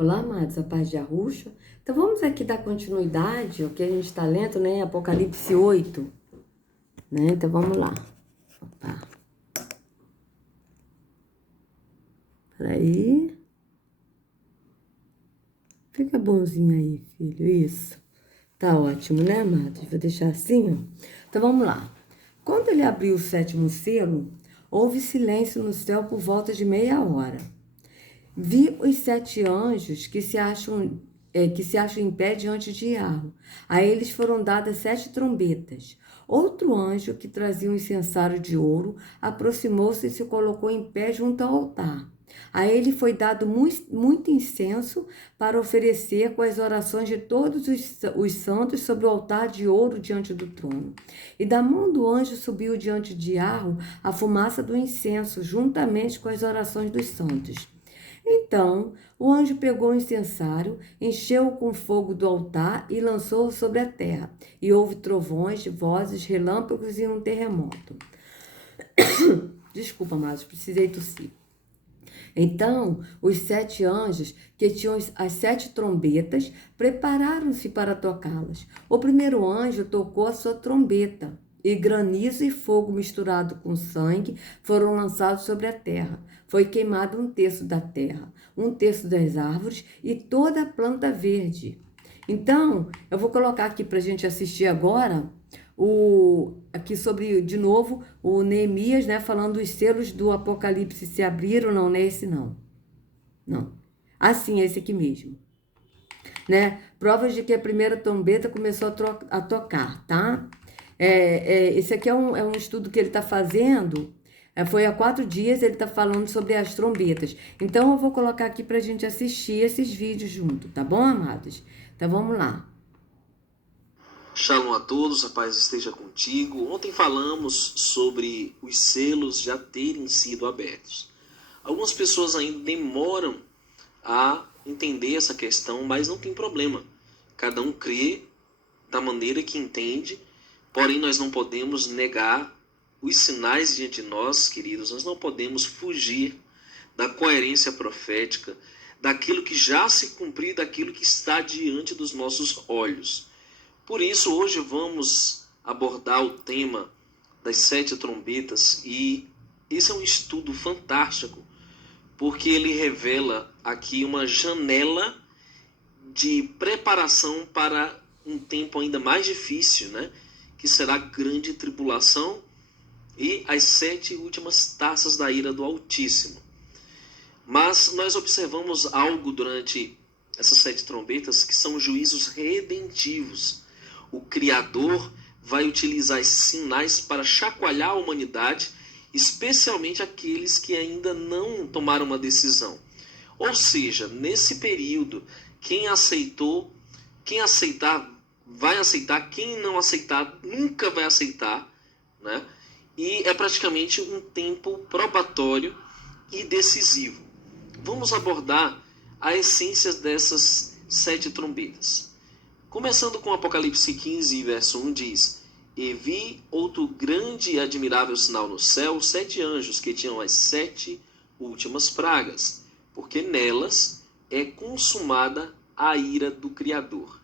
Olá, amados, a paz de Arusha. Então vamos aqui dar continuidade ao que a gente está lendo, né? Apocalipse 8, né? Então vamos lá. Opa. Peraí. Fica bonzinho aí, filho. Isso. Tá ótimo, né, amados? Vou deixar assim, ó. Então vamos lá. Quando ele abriu o 7º selo, houve silêncio no céu por volta de meia hora. Vi os 7 anjos que se acham em pé diante de Iarro. A eles foram dadas 7 trombetas. Outro anjo, que trazia um incensário de ouro, aproximou-se e se colocou em pé junto ao altar. A ele foi dado muito incenso para oferecer com as orações de todos os santos sobre o altar de ouro diante do trono. E da mão do anjo subiu diante de Iarro a fumaça do incenso, juntamente com as orações dos santos. Então, o anjo pegou o incensário, encheu-o com fogo do altar e lançou-o sobre a terra. E houve trovões, vozes, relâmpagos e um terremoto. Desculpa, mas precisei tossir. Então, os 7 anjos, que tinham as 7 trombetas, prepararam-se para tocá-las. O primeiro anjo tocou a sua trombeta, e granizo e fogo misturado com sangue foram lançados sobre a terra. Foi queimado 1/3 da terra, 1/3 das árvores e toda a planta verde. Então, eu vou colocar aqui para a gente assistir agora aqui sobre, de novo, o Neemias, né, falando os selos do Apocalipse se abriram. Não, não é esse não. Não. Assim, é esse aqui mesmo. Né? Provas de que a primeira trombeta começou a tocar, tá? Esse aqui é um estudo que ele está fazendo. Foi há 4 dias, ele está falando sobre as trombetas. Então, eu vou colocar aqui para a gente assistir esses vídeos junto, tá bom, amados? Então, vamos lá. Shalom a todos, a paz esteja contigo. Ontem falamos sobre os selos já terem sido abertos. Algumas pessoas ainda demoram a entender essa questão, mas não tem problema. Cada um crê da maneira que entende, porém nós não podemos negar os sinais diante de nós, queridos. Nós não podemos fugir da coerência profética, daquilo que já se cumpriu, daquilo que está diante dos nossos olhos. Por isso, hoje vamos abordar o tema das 7 trombetas, e esse é um estudo fantástico, porque ele revela aqui uma janela de preparação para um tempo ainda mais difícil, né? Que será a grande tribulação e as 7 últimas taças da ira do Altíssimo. Mas nós observamos algo durante essas 7 trombetas, que são juízos redentivos. O Criador vai utilizar esses sinais para chacoalhar a humanidade, especialmente aqueles que ainda não tomaram uma decisão. Ou seja, nesse período, quem aceitar vai aceitar, quem não aceitar nunca vai aceitar, né? E é praticamente um tempo probatório e decisivo. Vamos abordar a essência dessas 7 trombetas. Começando com Apocalipse 15, verso 1, diz: E vi outro grande e admirável sinal no céu, 7 anjos que tinham as 7 últimas pragas, porque nelas é consumada a ira do Criador.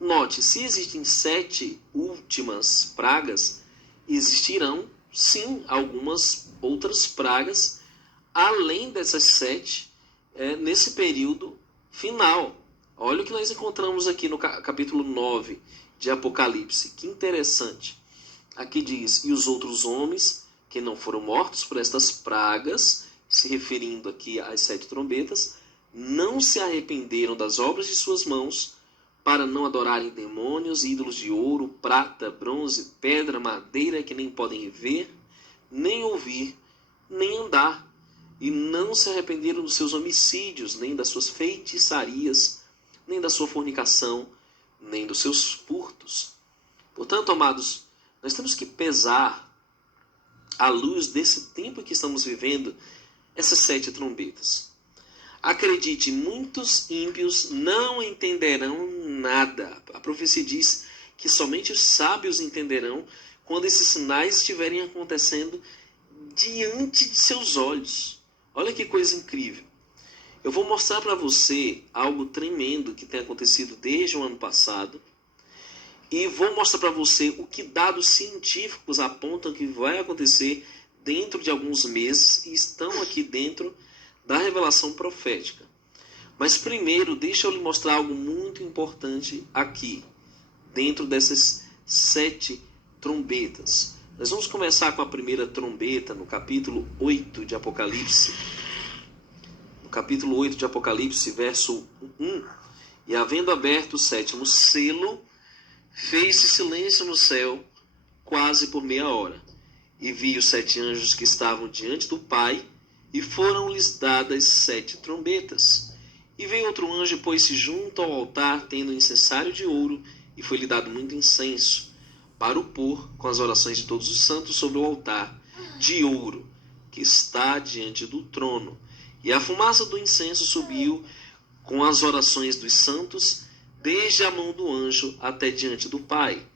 Note, se existem 7 últimas pragas, existirão sim algumas outras pragas além dessas 7 nesse período final. Olha o que nós encontramos aqui no capítulo 9 de Apocalipse. Que interessante. Aqui diz: E os outros homens que não foram mortos por estas pragas, se referindo aqui às 7 trombetas, não se arrependeram das obras de suas mãos, para não adorarem demônios, ídolos de ouro, prata, bronze, pedra, madeira, que nem podem ver, nem ouvir, nem andar. E não se arrependeram dos seus homicídios, nem das suas feitiçarias, nem da sua fornicação, nem dos seus furtos. Portanto, amados, nós temos que pesar, à luz desse tempo que estamos vivendo, essas 7 trombetas. Acredite, muitos ímpios não entenderão nada. A profecia diz que somente os sábios entenderão quando esses sinais estiverem acontecendo diante de seus olhos. Olha que coisa incrível. Eu vou mostrar para você algo tremendo que tem acontecido desde o ano passado e vou mostrar para você o que dados científicos apontam que vai acontecer dentro de alguns meses e estão aqui dentro da revelação profética. Mas primeiro, deixa eu lhe mostrar algo muito importante aqui, dentro dessas 7 trombetas. Nós vamos começar com a primeira trombeta no capítulo 8 de Apocalipse. No capítulo 8 de Apocalipse, verso 1. E havendo aberto o 7º selo, fez-se silêncio no céu quase por meia hora. E vi os 7 anjos que estavam diante do Pai, e foram-lhes dadas 7 trombetas. E veio outro anjo e pôs-se junto ao altar, tendo um incensário de ouro, e foi-lhe dado muito incenso, para o pôr com as orações de todos os santos sobre o altar de ouro, que está diante do trono. E a fumaça do incenso subiu com as orações dos santos, desde a mão do anjo até diante do Pai.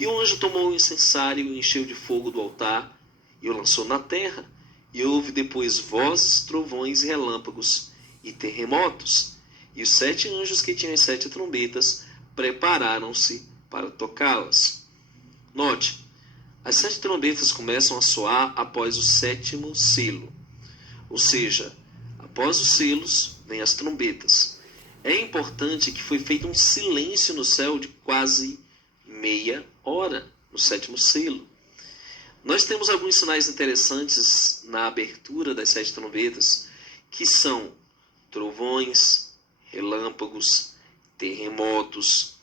E o anjo tomou o incensário e o encheu de fogo do altar, e o lançou na terra. E houve depois vozes, trovões e relâmpagos, e terremotos. E os 7 anjos que tinham as 7 trombetas prepararam-se para tocá-las. Note, as 7 trombetas começam a soar após o 7º selo. Ou seja, após os selos, vem as trombetas. É importante que foi feito um silêncio no céu de quase meia hora no 7º selo. Nós temos alguns sinais interessantes na abertura das 7 trombetas, que são trovões, relâmpagos, terremotos.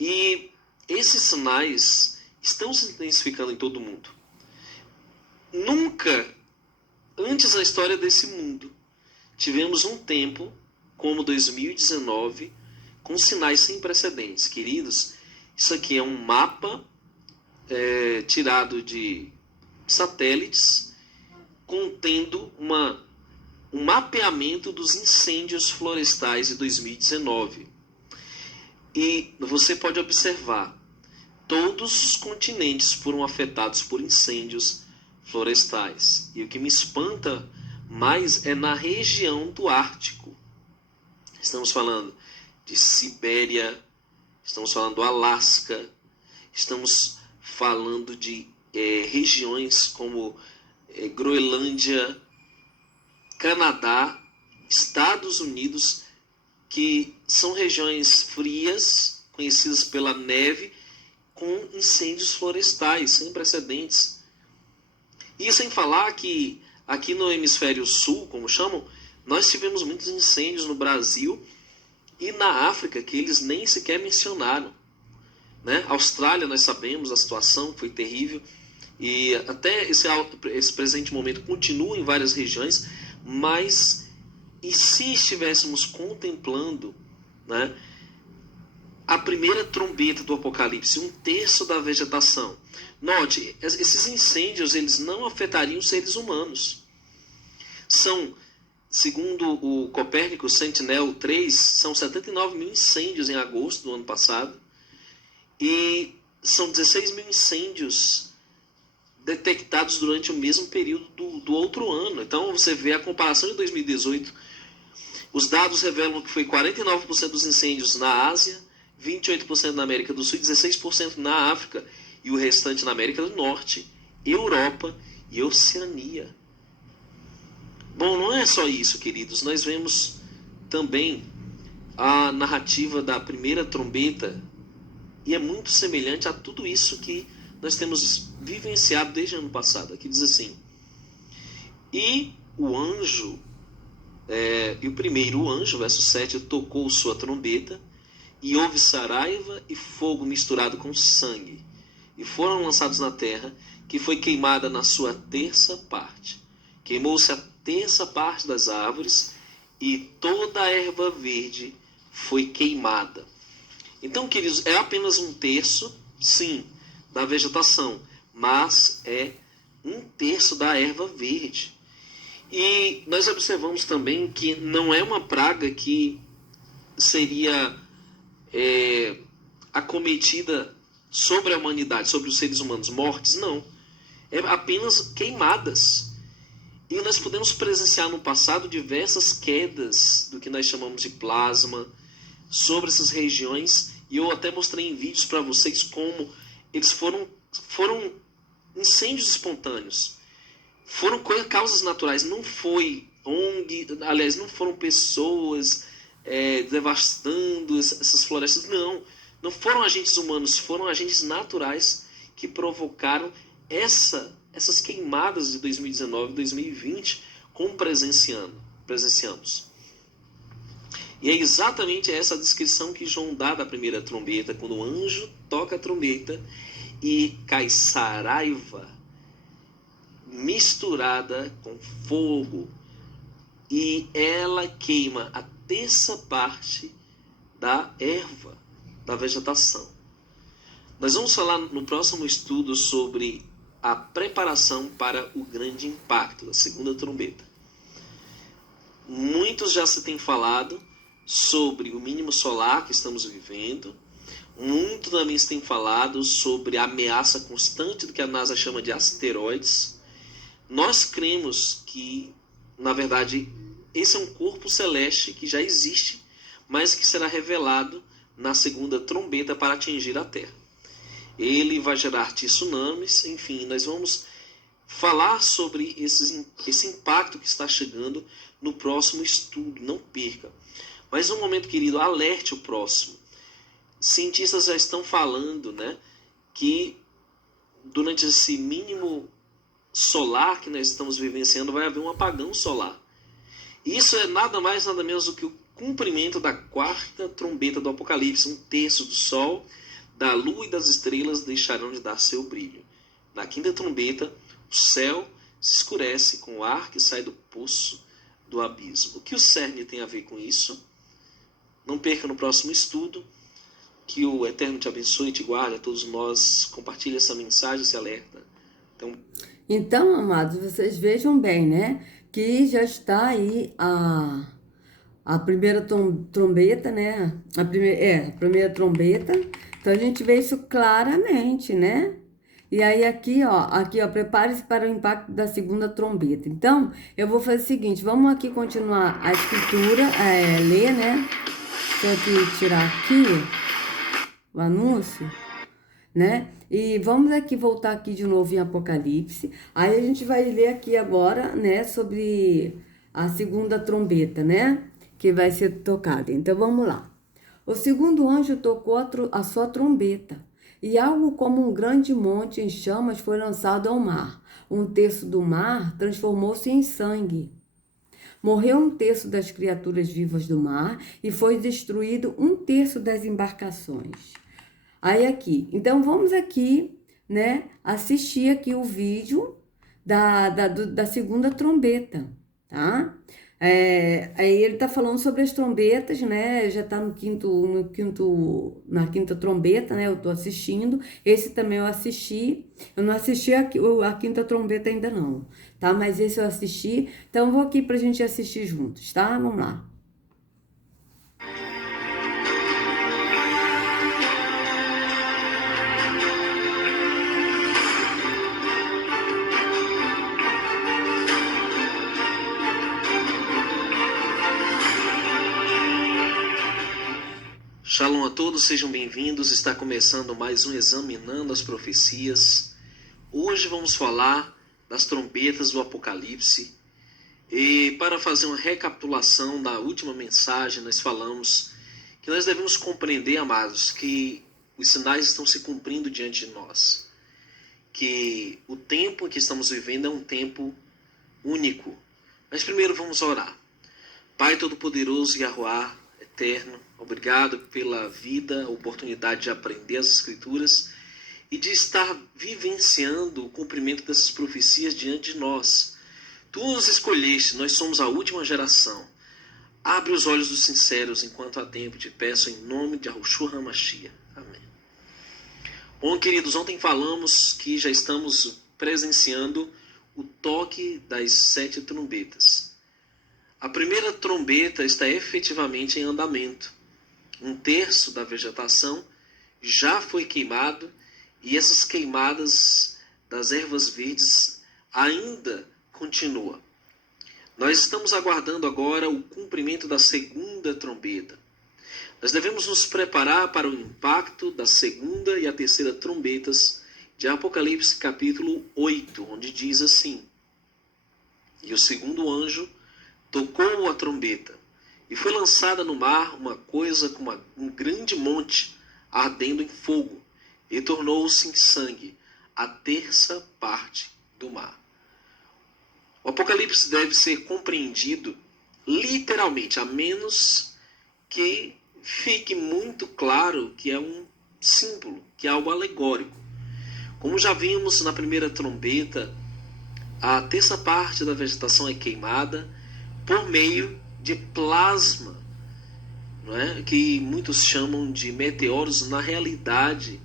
E esses sinais estão se intensificando em todo o mundo. Nunca, antes na história desse mundo, tivemos um tempo como 2019 com sinais sem precedentes. Queridos, isso aqui é um mapa tirado de satélites contendo um mapeamento dos incêndios florestais de 2019. E você pode observar, todos os continentes foram afetados por incêndios florestais. E o que me espanta mais é na região do Ártico. Estamos falando de Sibéria, estamos falando do Alasca, estamos falando de regiões como Groenlândia, Canadá, Estados Unidos, que são regiões frias, conhecidas pela neve, com incêndios florestais sem precedentes. E sem falar que aqui no hemisfério sul, como chamam, nós tivemos muitos incêndios no Brasil e na África, que eles nem sequer mencionaram. Né? Austrália, nós sabemos a situação, que foi terrível, e até esse presente momento continua em várias regiões, mas e se estivéssemos contemplando, né, a primeira trombeta do Apocalipse, 1/3 da vegetação? Note, esses incêndios eles não afetariam os seres humanos. São, segundo o Copérnico Sentinel-3, são 79 mil incêndios em agosto do ano passado, e são 16 mil incêndios detectados durante o mesmo período do outro ano. Então você vê a comparação de 2018, os dados revelam que foi 49% dos incêndios na Ásia, 28% na América do Sul, 16% na África e o restante na América do Norte, Europa e Oceania. Bom, não é só isso, queridos. Nós vemos também a narrativa da primeira trombeta, e é muito semelhante a tudo isso que nós temos vivenciado desde o ano passado. Aqui diz assim: e o anjo, e o primeiro anjo, verso 7, tocou sua trombeta, e houve saraiva e fogo misturado com sangue, e foram lançados na terra, que foi queimada na sua 1/3 parte. Queimou-se a 1/3 parte das árvores, e toda a erva verde foi queimada. Então, queridos, é apenas 1/3, sim, da vegetação, mas é 1/3 da erva verde. E nós observamos também que não é uma praga que seria acometida sobre a humanidade, sobre os seres humanos, mortes, não. É apenas queimadas. E nós podemos presenciar no passado diversas quedas do que nós chamamos de plasma sobre essas regiões, e eu até mostrei em vídeos para vocês como eles foram incêndios espontâneos, foram causas naturais, não foi ONG, aliás, não foram pessoas devastando essas florestas, não foram agentes humanos, foram agentes naturais que provocaram essas queimadas de 2019 e 2020 como presenciamos. E é exatamente essa a descrição que João dá da primeira trombeta, quando o anjo toca a trombeta e cai saraiva misturada com fogo, e ela queima a terça parte da erva, da vegetação. Nós vamos falar no próximo estudo sobre a preparação para o grande impacto da segunda trombeta. Muitos já se têm falado sobre o mínimo solar que estamos vivendo. Muito também se tem falado sobre a ameaça constante do que a NASA chama de asteroides. Nós cremos que, na verdade, esse é um corpo celeste que já existe, mas que será revelado na segunda trombeta para atingir a Terra. Ele vai gerar tsunamis, enfim, nós vamos falar sobre esse impacto que está chegando no próximo estudo, não perca. Mas um momento, querido, alerte o próximo. Cientistas já estão falando, que durante esse mínimo solar que nós estamos vivenciando vai haver um apagão solar. Isso é nada mais, nada menos do que o cumprimento da quarta trombeta do Apocalipse. 1/3 do Sol, da Lua e das estrelas deixarão de dar seu brilho. Na quinta trombeta, o céu se escurece com o ar que sai do poço do abismo. O que o CERN tem a ver com isso? Não perca no próximo estudo. Que o Eterno te abençoe e te guarde, a todos nós. Compartilhe essa mensagem, esse alerta. Então, amados, vocês vejam bem, que já está aí a primeira trombeta, a primeira trombeta. Então, a gente vê isso claramente, E aí, aqui, ó, prepare-se para o impacto da segunda trombeta. Então, eu vou fazer o seguinte, vamos aqui continuar a escritura, ler, Deixa eu aqui tirar aqui o anúncio, E vamos aqui voltar aqui de novo em Apocalipse. Aí a gente vai ler aqui agora, sobre a segunda trombeta, que vai ser tocada. Então vamos lá. O segundo anjo tocou a sua trombeta, e algo como um grande monte em chamas foi lançado ao mar. 1/3 do mar transformou-se em sangue. Morreu 1/3 das criaturas vivas do mar e foi destruído 1/3 das embarcações. Aí aqui, então vamos aqui, assistir aqui o vídeo da segunda trombeta, tá? Aí ele tá falando sobre as trombetas, já tá na quinta trombeta, eu tô assistindo. Esse também eu assisti. Eu não assisti a quinta trombeta ainda não, tá? Mas esse eu assisti. Então eu vou aqui pra gente assistir juntos, tá? Vamos lá. Shalom a todos, sejam bem-vindos. Está começando mais um Examinando as Profecias. Hoje vamos falar das trombetas do Apocalipse. E para fazer uma recapitulação da última mensagem, nós falamos que nós devemos compreender, amados, que os sinais estão se cumprindo diante de nós. Que o tempo em que estamos vivendo é um tempo único. Mas primeiro vamos orar. Pai Todo-Poderoso, Yahuwá, Eterno, obrigado pela vida, a oportunidade de aprender as Escrituras e de estar vivenciando o cumprimento dessas profecias diante de nós. Tu nos escolheste, nós somos a última geração. Abre os olhos dos sinceros enquanto há tempo, te peço em nome de Yahushua HaMashiach. Amém. Bom, queridos, ontem falamos que já estamos presenciando o toque das 7 trombetas. A primeira trombeta está efetivamente em andamento. 1/3 da vegetação já foi queimado e essas queimadas das ervas verdes ainda continuam. Nós estamos aguardando agora o cumprimento da segunda trombeta. Nós devemos nos preparar para o impacto da segunda e a terceira trombetas de Apocalipse capítulo 8, onde diz assim: E o segundo anjo tocou a trombeta, e foi lançada no mar uma coisa como um grande monte ardendo em fogo, e tornou-se em sangue a terça parte do mar. O Apocalipse deve ser compreendido literalmente, a menos que fique muito claro que é um símbolo, que é algo alegórico. Como já vimos na primeira trombeta, a terça parte da vegetação é queimada por meio de plasma, não é? Que muitos chamam de meteoros. Na realidade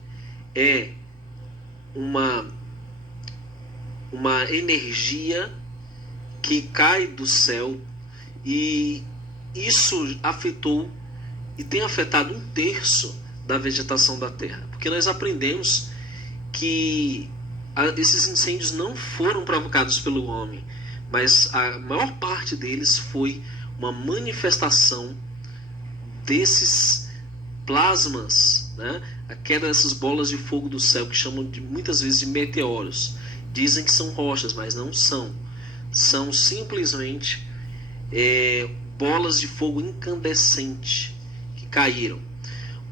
é uma energia que cai do céu, e isso afetou e tem afetado 1/3 da vegetação da Terra, porque nós aprendemos que esses incêndios não foram provocados pelo homem, mas a maior parte deles foi uma manifestação desses plasmas, né? A queda dessas bolas de fogo do céu, que chamam muitas vezes de meteoros. Dizem que são rochas, mas não são. São simplesmente bolas de fogo incandescente que caíram.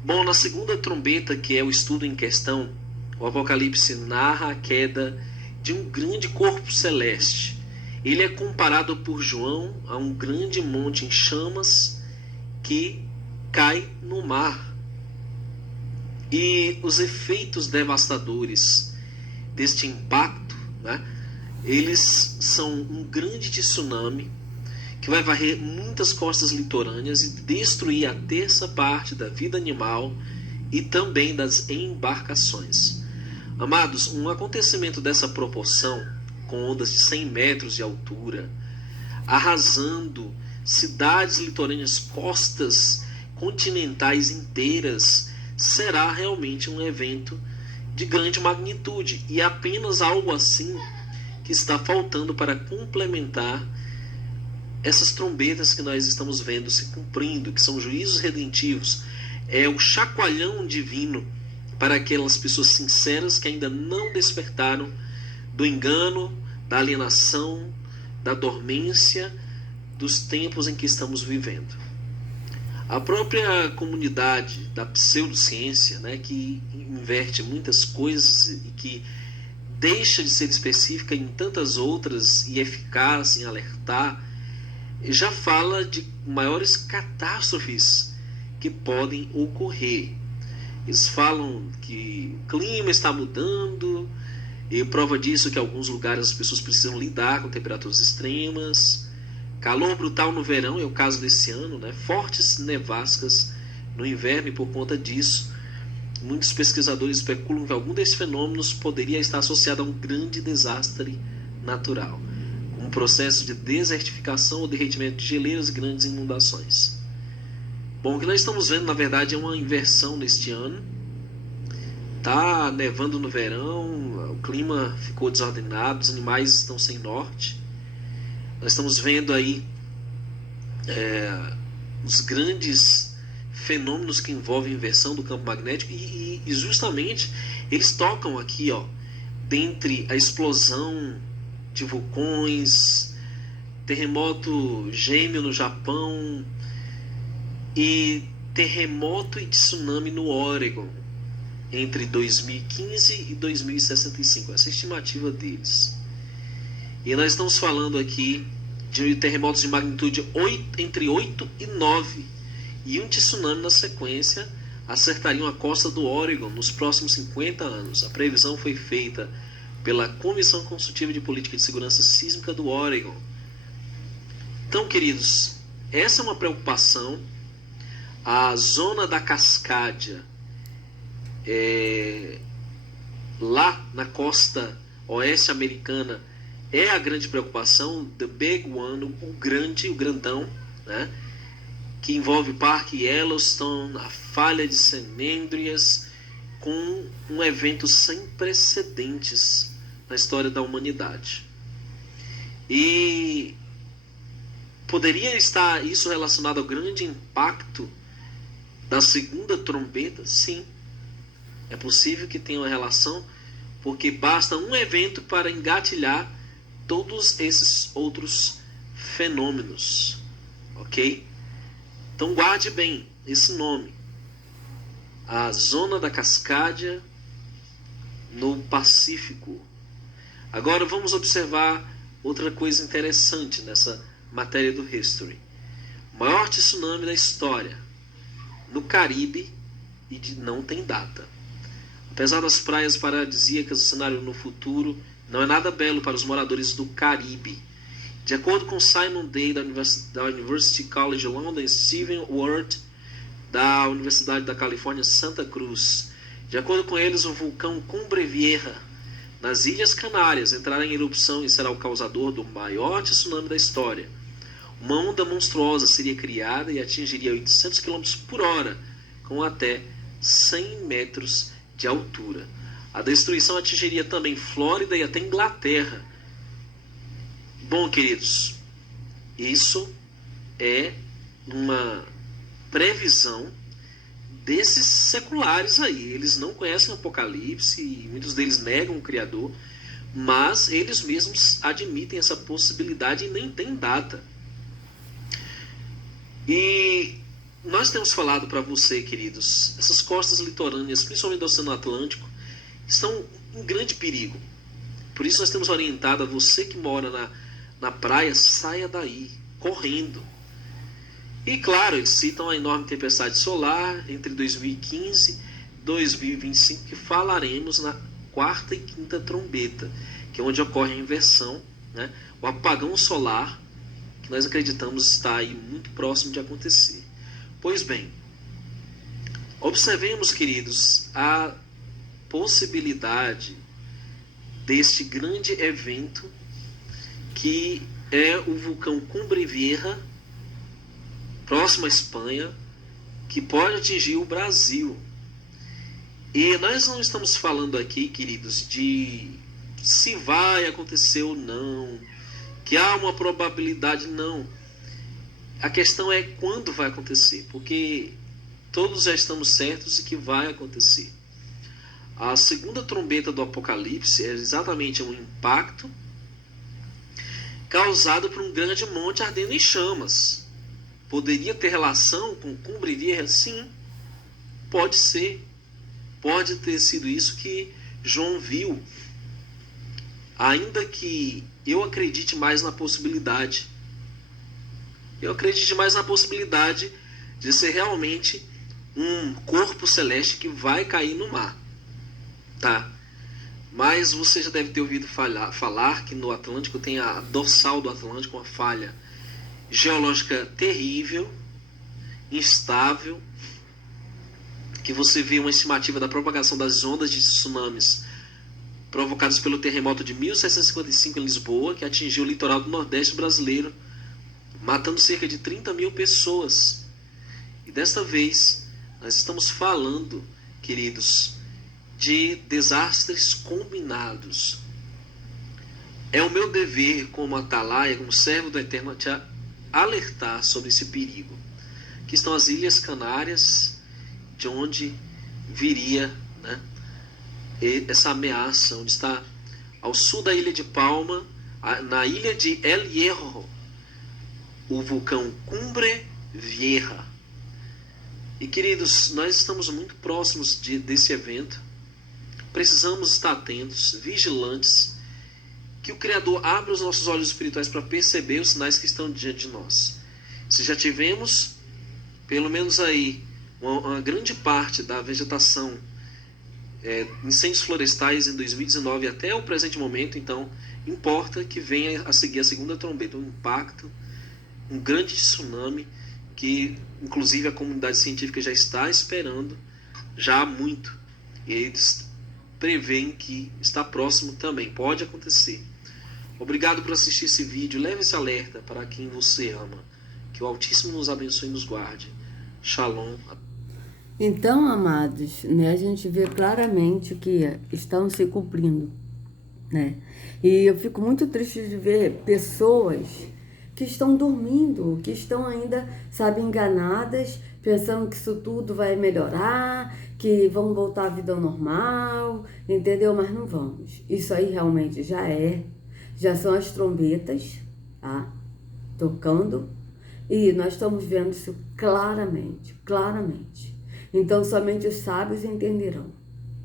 Bom, na segunda trombeta, que é o estudo em questão, o Apocalipse narra a queda de um grande corpo celeste. Ele é comparado por João a um grande monte em chamas que cai no mar. E os efeitos devastadores deste impacto, né, eles são um grande tsunami que vai varrer muitas costas litorâneas e destruir a terça parte da vida animal e também das embarcações. Amados, um acontecimento dessa proporção, com ondas de 100 metros de altura, arrasando cidades litorâneas, costas continentais inteiras, será realmente um evento de grande magnitude, e apenas algo assim que está faltando para complementar essas trombetas que nós estamos vendo se cumprindo, que são juízos redentivos. É o chacoalhão divino para aquelas pessoas sinceras que ainda não despertaram do engano, da alienação, da dormência dos tempos em que estamos vivendo. A própria comunidade da pseudociência, né, que inverte muitas coisas e que deixa de ser específica em tantas outras e eficaz em alertar, já fala de maiores catástrofes que podem ocorrer. Eles falam que o clima está mudando, e prova disso que em alguns lugares as pessoas precisam lidar com temperaturas extremas, calor brutal no verão, é o caso desse ano, né? Fortes nevascas no inverno, e por conta disso, muitos pesquisadores especulam que algum desses fenômenos poderia estar associado a um grande desastre natural, um processo de desertificação ou derretimento de geleiras e grandes inundações. Bom, o que nós estamos vendo, na verdade, é uma inversão neste ano. Tá nevando no verão, o clima ficou desordenado, os animais estão sem norte. Nós estamos vendo aí os grandes fenômenos que envolvem inversão do campo magnético, e justamente eles tocam aqui, dentre a explosão de vulcões, terremoto gêmeo no Japão e terremoto e tsunami no Oregon entre 2015 e 2065, essa é a estimativa deles. E nós estamos falando aqui de terremotos de magnitude entre 8 e 9, e um tsunami na sequência acertariam a costa do Oregon nos próximos 50 anos. A previsão foi feita pela Comissão Consultiva de Política de Segurança Sísmica do Oregon. Então, queridos, essa é uma preocupação. A zona da Cascádia, lá na costa oeste americana, é a grande preocupação. The Big One, o grandão, né? Que envolve o Parque Yellowstone, a falha de San Andreas, com um evento sem precedentes na história da humanidade. E Poderia estar isso relacionado ao grande impacto da segunda trombeta? Sim. É possível que tenha uma relação, porque basta um evento para engatilhar todos esses outros fenômenos. Ok? Então guarde bem esse nome. A zona da Cascádia no Pacífico. Agora vamos observar outra coisa interessante nessa matéria do History. O maior tsunami da história no Caribe e não tem data. Apesar das praias paradisíacas, o cenário no futuro não é nada belo para os moradores do Caribe. De acordo com Simon Day, da University College London, e Stephen Ward, da Universidade da Califórnia, Santa Cruz. De acordo com eles, o vulcão Cumbre Vieja, nas Ilhas Canárias, entrará em erupção e será o causador do maior tsunami da história. Uma onda monstruosa seria criada e atingiria 800 km por hora, com até 100 metros de altura. A destruição atingiria também Flórida e até Inglaterra. Bom, queridos, isso é uma previsão desses seculares aí. Eles não conhecem o Apocalipse e muitos deles negam o Criador, mas eles mesmos admitem essa possibilidade e nem tem data. E nós temos falado para você, queridos, essas costas litorâneas, principalmente do Oceano Atlântico, estão em grande perigo. Por isso nós temos orientado a você que mora na praia, saia daí, correndo. E claro, eles citam a enorme tempestade solar entre 2015 e 2025, que falaremos na quarta e quinta trombeta, que é onde ocorre a inversão, né? O apagão solar, que nós acreditamos está aí muito próximo de acontecer. Pois bem, observemos, queridos, a possibilidade deste grande evento que é o vulcão Cumbre Vieja, próximo à Espanha, que pode atingir o Brasil. E nós não estamos falando aqui, queridos, de se vai acontecer ou não, que há uma probabilidade, não. A questão é quando vai acontecer, porque todos já estamos certos de que vai acontecer. A segunda trombeta do Apocalipse é exatamente um impacto causado por um grande monte ardendo em chamas. Poderia ter relação com Cumbre Vieja? Sim, pode ser. Pode ter sido isso que João viu. Ainda que eu acredite mais na possibilidade. Eu acredite mais na possibilidade de ser realmente um corpo celeste que vai cair no mar. Tá? Mas você já deve ter ouvido falar que no Atlântico tem a dorsal do Atlântico, uma falha geológica terrível, instável, que você vê uma estimativa da propagação das ondas de tsunamis provocadas pelo terremoto de 1755 em Lisboa, que atingiu o litoral do Nordeste brasileiro, matando cerca de 30 mil pessoas. E desta vez, nós estamos falando, queridos, de desastres combinados. É o meu dever como atalaia, como servo do Eterno, te alertar sobre esse perigo, que estão as Ilhas Canárias, de onde viria, né, essa ameaça, onde está ao sul da ilha de Palma, na ilha de El Hierro, o vulcão Cumbre Vieja. E queridos, nós estamos muito próximos desse evento. Precisamos estar atentos, vigilantes, que o Criador abra os nossos olhos espirituais para perceber os sinais que estão diante de nós. Se já tivemos, pelo menos aí, uma grande parte da vegetação, incêndios florestais em 2019 até o presente momento, então importa que venha a seguir a segunda trombeta, um impacto, um grande tsunami, que inclusive a comunidade científica já está esperando já há muito. E eles preveem que está próximo também, pode acontecer. Obrigado por assistir esse vídeo, leve esse alerta para quem você ama. Que o Altíssimo nos abençoe e nos guarde. Shalom. Então, amados, né, a gente vê claramente que estão se cumprindo, né? E eu fico muito triste de ver pessoas que estão dormindo, que estão ainda, sabe, enganadas, pensando que isso tudo vai melhorar, que vamos voltar à vida normal, entendeu? Mas não vamos. Isso aí realmente já são as trombetas, tá? Tocando, e nós estamos vendo isso claramente, claramente. Então, somente os sábios entenderão,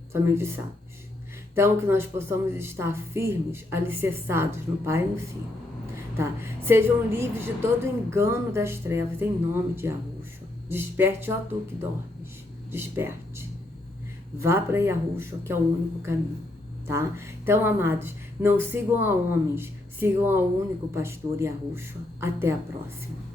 somente os sábios. Então, que nós possamos estar firmes, alicerçados no Pai e no Filho, tá? Sejam livres de todo engano das trevas, em nome de Yahushua. Desperte, ó tu que dormes, desperte. Vá para Yahushua, que é o único caminho, tá? Então, amados, não sigam a homens, sigam ao único pastor Yahushua. Até a próxima.